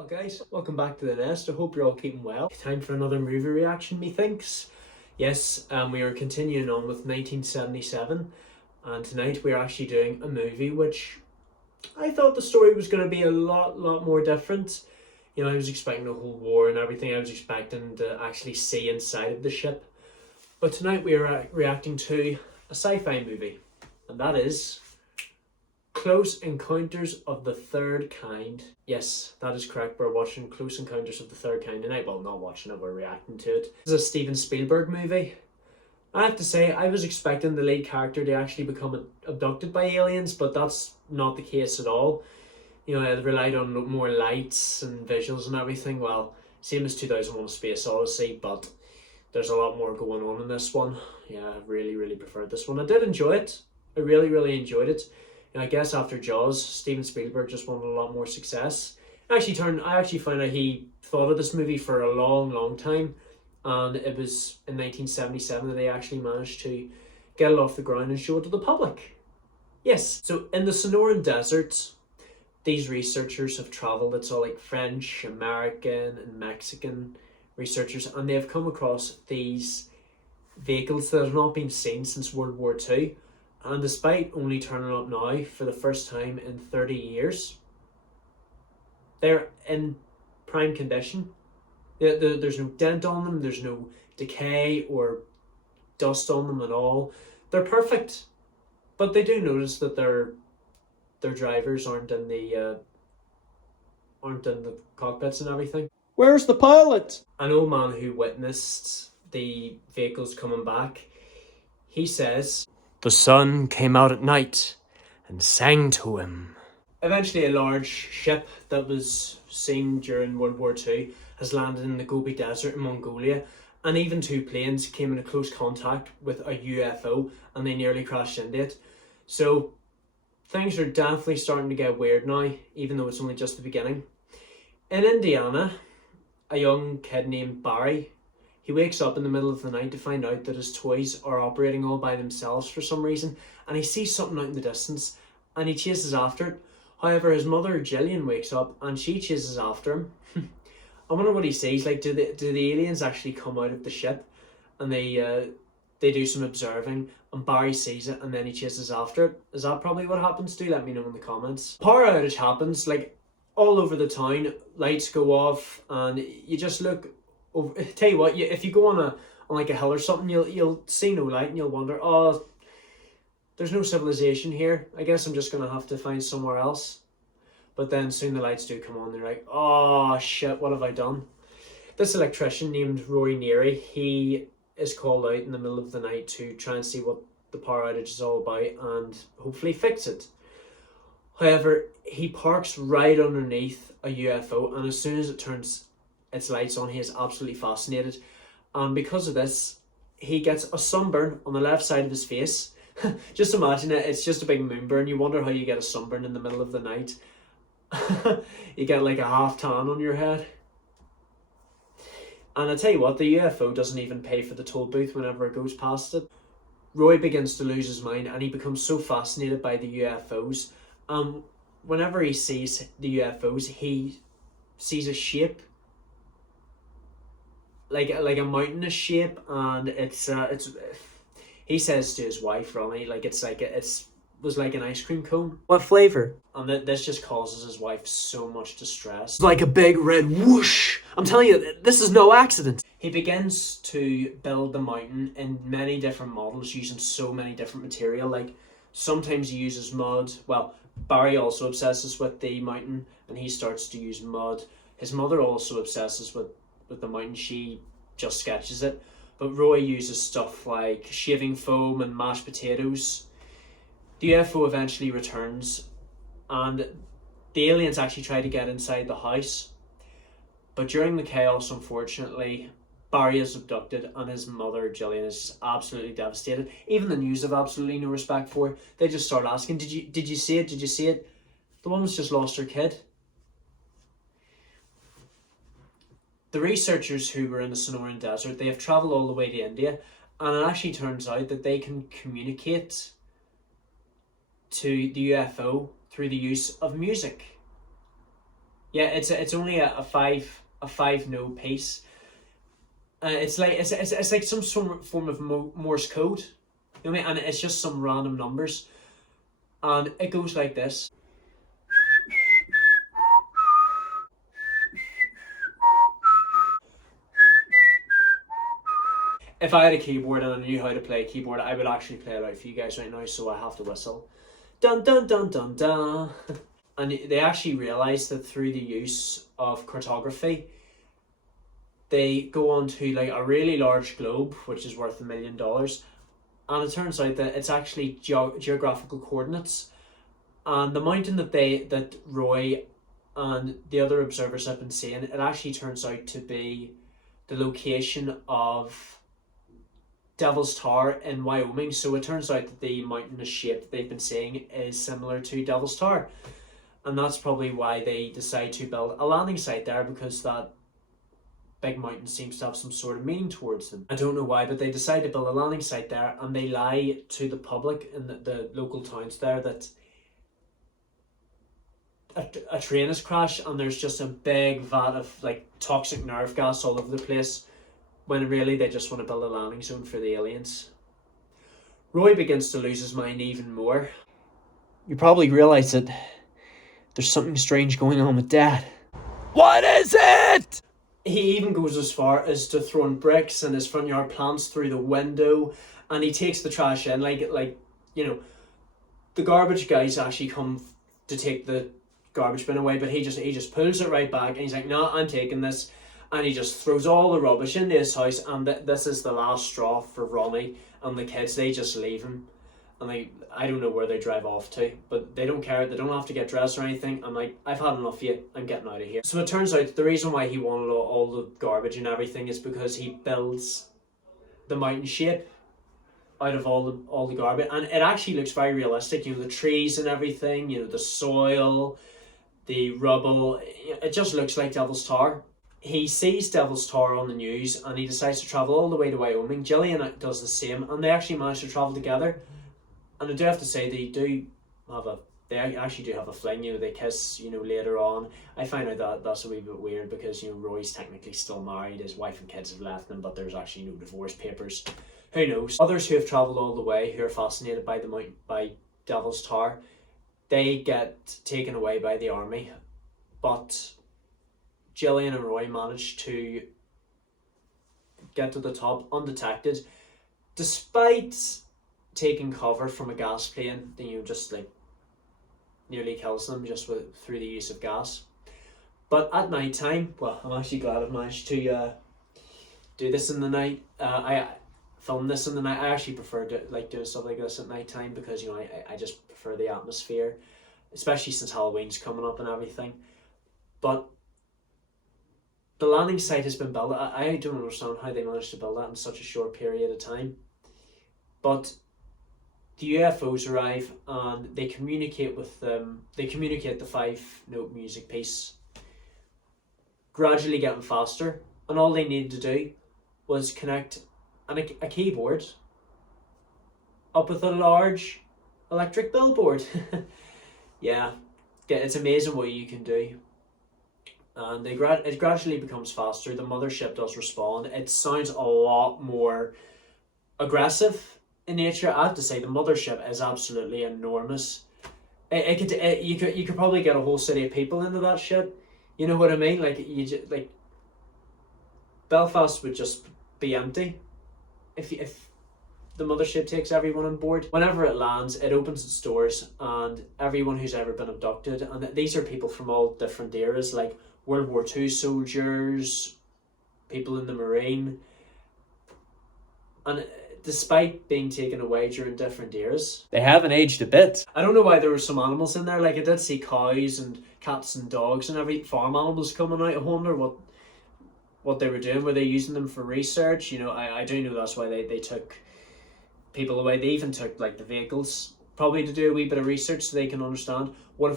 Well guys, welcome back to the nest. I hope you're all keeping well. Time for another movie reaction, methinks. Yes, we are continuing on with 1977, and tonight we're actually doing a movie which I thought the story was going to be a lot more different. You know, I was expecting a whole war and everything. I was expecting to actually see inside of the ship. But tonight we are reacting to a sci-fi movie, and that is Close Encounters of the Third Kind. Yes, that is correct. We're watching Close Encounters of the Third Kind tonight. Well, not watching it, we're reacting to it. This is a Steven Spielberg movie. I have to say, I was expecting the lead character to actually become abducted by aliens, but that's not the case at all. You know, it relied on more lights and visuals and everything. Well, same as 2001: A Space Odyssey, but there's a lot more going on in this one. Yeah, I really preferred this one. I did enjoy it. I really enjoyed it. And I guess after Jaws, Steven Spielberg just wanted a lot more success. I actually found out he thought of this movie for a long time, and it was in 1977 that he actually managed to get it off the ground and show it to the public. Yes, so in the Sonoran Desert, these researchers have traveled. It's all like French, American, and Mexican researchers, and they have come across these vehicles that have not been seen since World War II. And despite only turning up now for the first time in 30 years, they're in prime condition. There's no dent on them, there's no decay or dust on them at all. They're perfect. But they do notice that their drivers aren't in the cockpits and everything. Where's the pilot? An old man who witnessed the vehicles coming back, he says, "The sun came out at night and sang to him." Eventually, a large ship that was seen during World War II has landed in the Gobi Desert in Mongolia, and even two planes came into close contact with a UFO and they nearly crashed into it. So things are definitely starting to get weird now, even though it's only just the beginning. In Indiana, a young kid named Barry, he wakes up in the middle of the night to find out that his toys are operating all by themselves for some reason, and he sees something out in the distance and he chases after it. However, his mother Jillian wakes up and she chases after him. I wonder what he sees. Like, do the aliens actually come out of the ship and they do some observing and Barry sees it and then he chases after it? Is that probably what happens? Do let me know in the comments. Power outage happens like all over the town. Lights go off and you just look over. Tell you what, if you go on like a hill or something, you'll see no light and you'll wonder, oh, there's no civilization here. I guess I'm just gonna have to find somewhere else. But then soon the lights do come on. They're like, oh shit, what have I done? This electrician named Roy Neary, he is called out in the middle of the night to try and see what the power outage is all about and hopefully fix it. However, he parks right underneath a UFO, and as soon as it turns its lights on, he is absolutely fascinated. And because of this, he gets a sunburn on the left side of his face. Just imagine it, it's just a big moonburn. You wonder how you get a sunburn in the middle of the night. You get like a half tan on your head. And I tell you what, the UFO doesn't even pay for the toll booth whenever it goes past it. Roy begins to lose his mind and he becomes so fascinated by the UFOs. Whenever he sees the UFOs, he sees a shape, like a mountainous shape, and it's he says to his wife, Ronnie, like it was like an ice cream cone. What flavor? And this just causes his wife so much distress. It's like a big red whoosh. I'm telling you, this is no accident. He begins to build the mountain in many different models using so many different material. Like sometimes he uses mud. Well, Barry also obsesses with the mountain and he starts to use mud. His mother also obsesses with the mountain. She just sketches it. But Roy uses stuff like shaving foam and mashed potatoes. The UFO eventually returns and the aliens actually try to get inside the house. But during the chaos, unfortunately, Barry is abducted and his mother, Jillian, is just absolutely devastated. Even the news have absolutely no respect for her. They just start asking, did you see it? Did you see it? The woman's just lost her kid. The researchers who were in the Sonoran Desert, they have travelled all the way to India, and it actually turns out that they can communicate to the UFO through the use of music. Yeah, it's only a 5 note piece. It's like some form of Morse code. You know what I mean? And it's just some random numbers, and it goes like this. If I had a keyboard and I knew how to play a keyboard, I would actually play it out for you guys right now. So I have to whistle, dun dun dun dun dun. And they actually realized that through the use of cartography, they go on to like a really large globe, which is worth $1 million, and it turns out that it's actually geographical coordinates. And the mountain that Roy and the other observers have been seeing, it actually turns out to be the location of Devil's Tower in Wyoming. So it turns out that the mountainous shape they've been seeing is similar to Devil's Tower. And that's probably why they decide to build a landing site there, because that big mountain seems to have some sort of meaning towards them. I don't know why, but they decide to build a landing site there, and they lie to the public in the local towns there that a train has crashed and there's just a big vat of like toxic nerve gas all over the place, when really they just want to build a landing zone for the aliens. Roy begins to lose his mind even more. You probably realize that there's something strange going on with Dad. What is it? He even goes as far as to throwing bricks and his front yard plants through the window, and he takes the trash in like you know, the garbage guys actually come to take the garbage bin away, but he just pulls it right back, and he's like, "No, I'm taking this," and he just throws all the rubbish into his house, and this is the last straw for Ronnie and the kids. They just leave him, and I don't know where they drive off to, but they don't care. They don't have to get dressed or anything. I'm like, I've had enough of you. I'm getting out of here. So it turns out the reason why he wanted all the garbage and everything is because he builds the mountain shape out of all the garbage, and it actually looks very realistic. You know, the trees and everything. You know, the soil, the rubble. It just looks like Devil's Tower. He sees Devil's Tower on the news, and he decides to travel all the way to Wyoming. Gillian does the same, and they actually manage to travel together. And I do have to say they actually do have a fling. You know, they kiss. You know, later on. I find out that that's a wee bit weird because, you know, Roy's technically still married. His wife and kids have left him, but there's actually no divorce papers. Who knows? Others who have travelled all the way, who are fascinated by the mountain, by Devil's Tower, they get taken away by the army, but Gillian and Roy manage to get to the top undetected, despite taking cover from a gas plane that, you know, just like nearly kills them just through the use of gas. But at night time, well, I'm actually glad I've managed to do this in the night. I film this in the night. I actually prefer doing stuff like this at night time because, you know, I just prefer the atmosphere, especially since Halloween's coming up and everything. But the landing site has been built. I don't understand how they managed to build that in such a short period of time. But the UFOs arrive and they communicate with them. They communicate the 5-note music piece, gradually getting faster. And all they needed to do was connect a keyboard up with a large electric billboard. Yeah, it's amazing what you can do. And it gradually becomes faster. The mothership does respond. It sounds a lot more aggressive in nature. I have to say, the mothership is absolutely enormous. You could probably get a whole city of people into that shit. You know what I mean? Like Belfast would just be empty if the mothership takes everyone on board. Whenever it lands, it opens its doors, and everyone who's ever been abducted, and these are people from all different eras, like World War II soldiers, people in the Marine, and despite being taken away during different eras, They haven't aged a bit. I don't know why there were some animals in there. Like, I did see cows and cats and dogs and every farm animals coming out. I wonder what they were doing. Were they using them for research? You know, I do know that's why they took people away. They even took like the vehicles, probably to do a wee bit of research so they can understand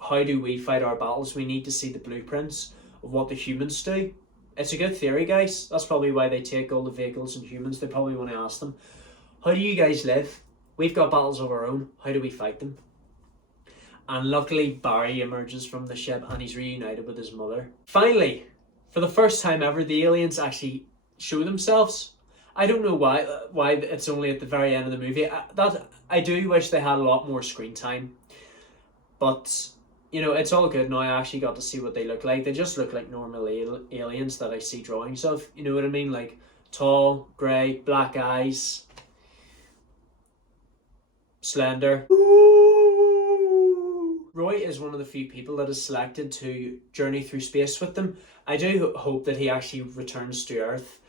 how do we fight our battles. We need to see the blueprints of what the humans do. It's a good theory, guys. That's probably why they take all the vehicles and humans. They probably want to ask them, how do you guys live? We've got battles of our own. How do we fight them? And luckily Barry emerges from the ship and he's reunited with his mother. Finally, for the first time ever, the aliens actually show themselves. I don't know why it's only at the very end of the movie. I do wish they had a lot more screen time. But, you know, it's all good now. I actually got to see what they look like. They just look like normal aliens that I see drawings of. You know what I mean? Like tall, grey, black eyes, slender. Roy is one of the few people that is selected to journey through space with them. I do hope that he actually returns to Earth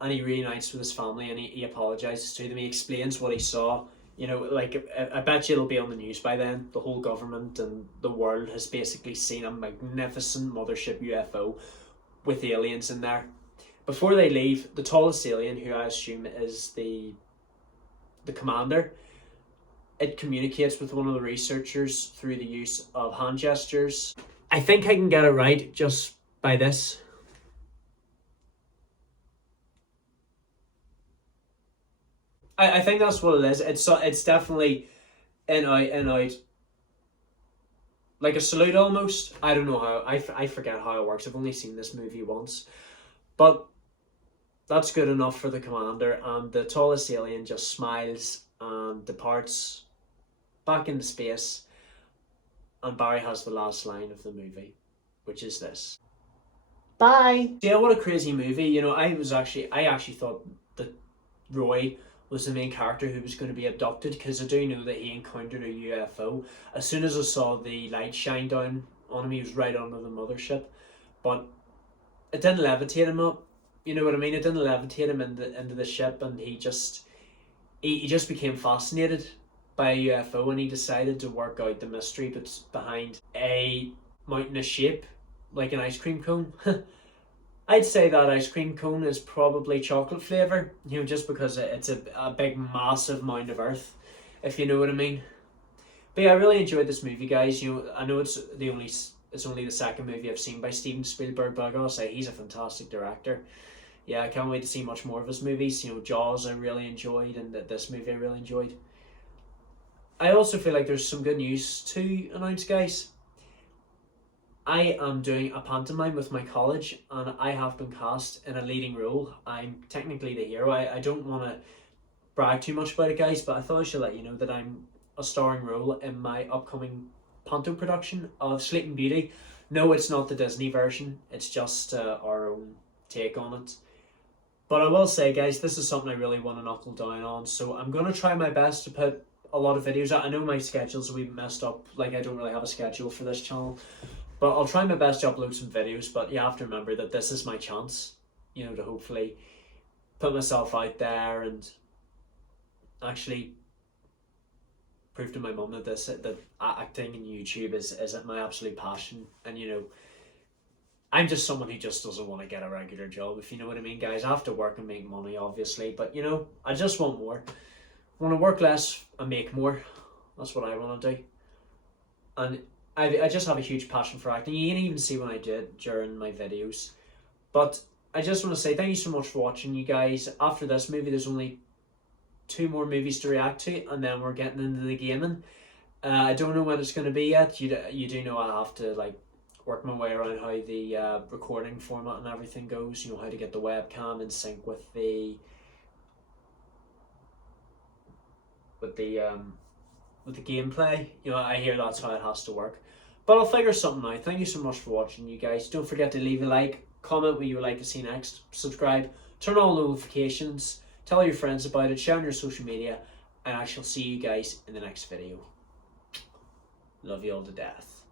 and he reunites with his family and he apologises to them. He explains what he saw. You know, like, I bet you it'll be on the news by then. The whole government and the world has basically seen a magnificent mothership UFO with aliens in there. Before they leave, the tallest alien, who I assume is the commander, it communicates with one of the researchers through the use of hand gestures. I think I can get it right just by this. I think that's what it is. It's definitely in out, like a salute almost. I don't know how. I forget how it works. I've only seen this movie once, but that's good enough for the commander. And the tallest alien just smiles and departs back into space. And Barry has the last line of the movie, which is this: "Bye." Yeah, what a crazy movie. You know, I actually thought that Roy was the main character who was going to be abducted, because I do know that he encountered a UFO. As soon as I saw the light shine down on him, he was right under the mothership, but it didn't levitate him up. You know what I mean? It didn't levitate him into the ship, and he just became fascinated by a UFO, and he decided to work out the mystery that's behind a mountainous shape, like an ice cream cone. I'd say that ice cream cone is probably chocolate flavour, you know, just because it's a big massive mound of earth, if you know what I mean. But yeah, I really enjoyed this movie, guys. You know, I know it's only the second movie I've seen by Steven Spielberg, but I gotta say he's a fantastic director. Yeah, I can't wait to see much more of his movies. You know, Jaws I really enjoyed, and this movie I really enjoyed. I also feel like there's some good news to announce, guys. I am doing a pantomime with my college, and I have been cast in a leading role. I'm technically the hero. I don't want to brag too much about it, guys, but I thought I should let you know that I'm a starring role in my upcoming panto production of Sleeping Beauty. No, it's not the Disney version. It's just our own take on it. But I will say, guys, this is something I really want to knuckle down on. So I'm going to try my best to put a lot of videos out. I know my schedule's a wee messed up. Like, I don't really have a schedule for this channel. But I'll try my best to upload some videos. But you have to remember that this is my chance, you know, to hopefully put myself out there and actually prove to my mum that that acting and YouTube is my absolute passion. And, you know, I'm just someone who just doesn't want to get a regular job, if you know what I mean, guys. I have to work and make money, obviously. But, you know, I just want more. I want to work less and make more. That's what I want to do. And I just have a huge passion for acting. You can even see when I do it during my videos. But I just want to say thank you so much for watching, you guys. After this movie, there's only 2 more movies to react to, and then we're getting into the gaming. I don't know when it's going to be yet. You do know I have to, like, work my way around how the recording format and everything goes. You know, how to get the webcam in sync with the gameplay. You know, I hear that's how it has to work. But I'll figure something out. Thank you so much for watching, you guys. Don't forget to leave a like, comment what you would like to see next, subscribe, turn on notifications, tell your friends about it, share on your social media, and I shall see you guys in the next video. Love you all to death.